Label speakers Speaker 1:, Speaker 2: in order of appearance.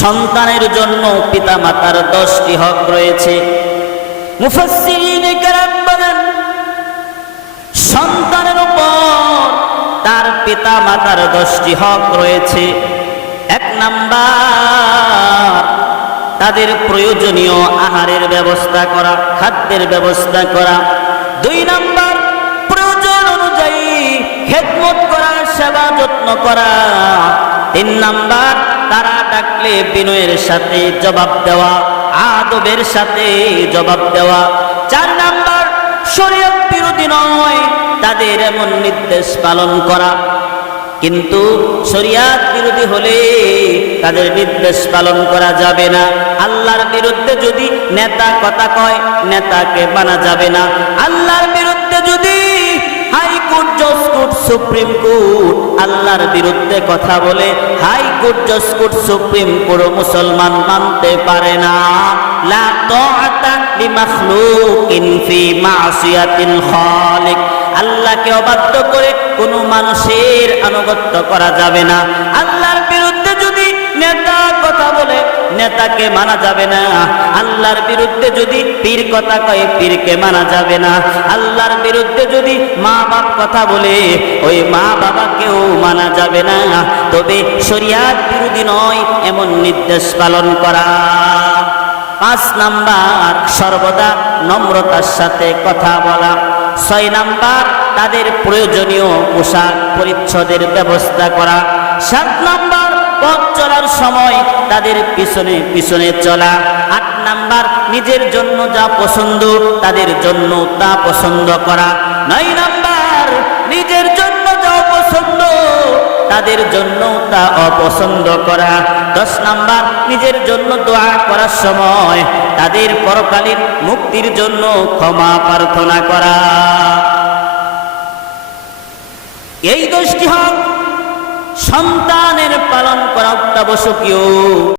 Speaker 1: সন্তানের জন্য পিতা মাতার দশটি হক রয়েছে। সন্তানের উপর তার পিতা মাতার দশটি হক রয়েছে। এক নাম্বার, তাদের প্রয়োজনীয় আহারের ব্যবস্থা করা, খাদ্যের ব্যবস্থা করা। দুই নাম্বার, প্রয়োজন অনুযায়ী খেদমত করা, সেবা যত্ন করা। তিন নাম্বার তারা ডাকলে বিনয়ের সাথে জবাব দেওয়া, আদবের সাথে জবাব দেওয়া। চার নাম্বার, শরীয়ত বিরোধী নয়, তাদের এমন নির্দেশ পালন করা। কিন্তু শরিয়াত বিরোধী হলে তাদের নির্দেশ পালন করা যাবে না। আল্লাহর বিরুদ্ধে যদি নেতা কথা কয়, নেতাকে মানা যাবে না। আল্লাহর বিরুদ্ধে যদি হাইকোর্ট জজ সুপ্রিম কোর্ট আল্লাহর বিরুদ্ধে কথা বলে হাইকোর্ট জজ কোর্ট সুপ্রিম কোর্ট মুসলমান মানতে পারে না। লা তাআতা লিমাখলুকিন ফি মাসিয়াতিল খালিক। আল্লাহকে অবাধ্য করে কোনো মানুষের আনুগত্য করা যাবে না। আল্লাহর বিরুদ্ধে যদি নেতা কথা বলে নেতাকে মানা যাবে না। আল্লাহর বিরুদ্ধে যদি পীর কথা কয়ে, পীরকে মানা যাবে না। আল্লাহর বিরুদ্ধে যদি মা বাপ কথা বলে, ওই মা বাবাকেও মানা যাবে না। তবে শরিয়াত বিরোধী নয়, এমন নির্দেশ পালন করা। পাঁচ নাম্বার, সর্বদা নম্রতার সাথে কথা বলা। ছয় নাম্বার, তাদের প্রয়োজনীয় পোশাক পরিচ্ছদের ব্যবস্থা করা। সাত নাম্বার পথ চলার সময় তাদের পিছনে পিছনে চলা। আট নাম্বার, নিজের জন্য যা পছন্দ, তাদের জন্য তা পছন্দ করা। নয় নাম্বার, নিজের জন্য যা পছন্দ তাদের জন্য তা অপছন্দ করা। দশ নাম্বার, নিজের জন্য দোয়া করার সময় তাদের পরকালীন মুক্তির জন্য ক্ষমা প্রার্থনা করা। এই দোষটি হক সন্তানের পালন করা অত্যাবশ্যকীয়।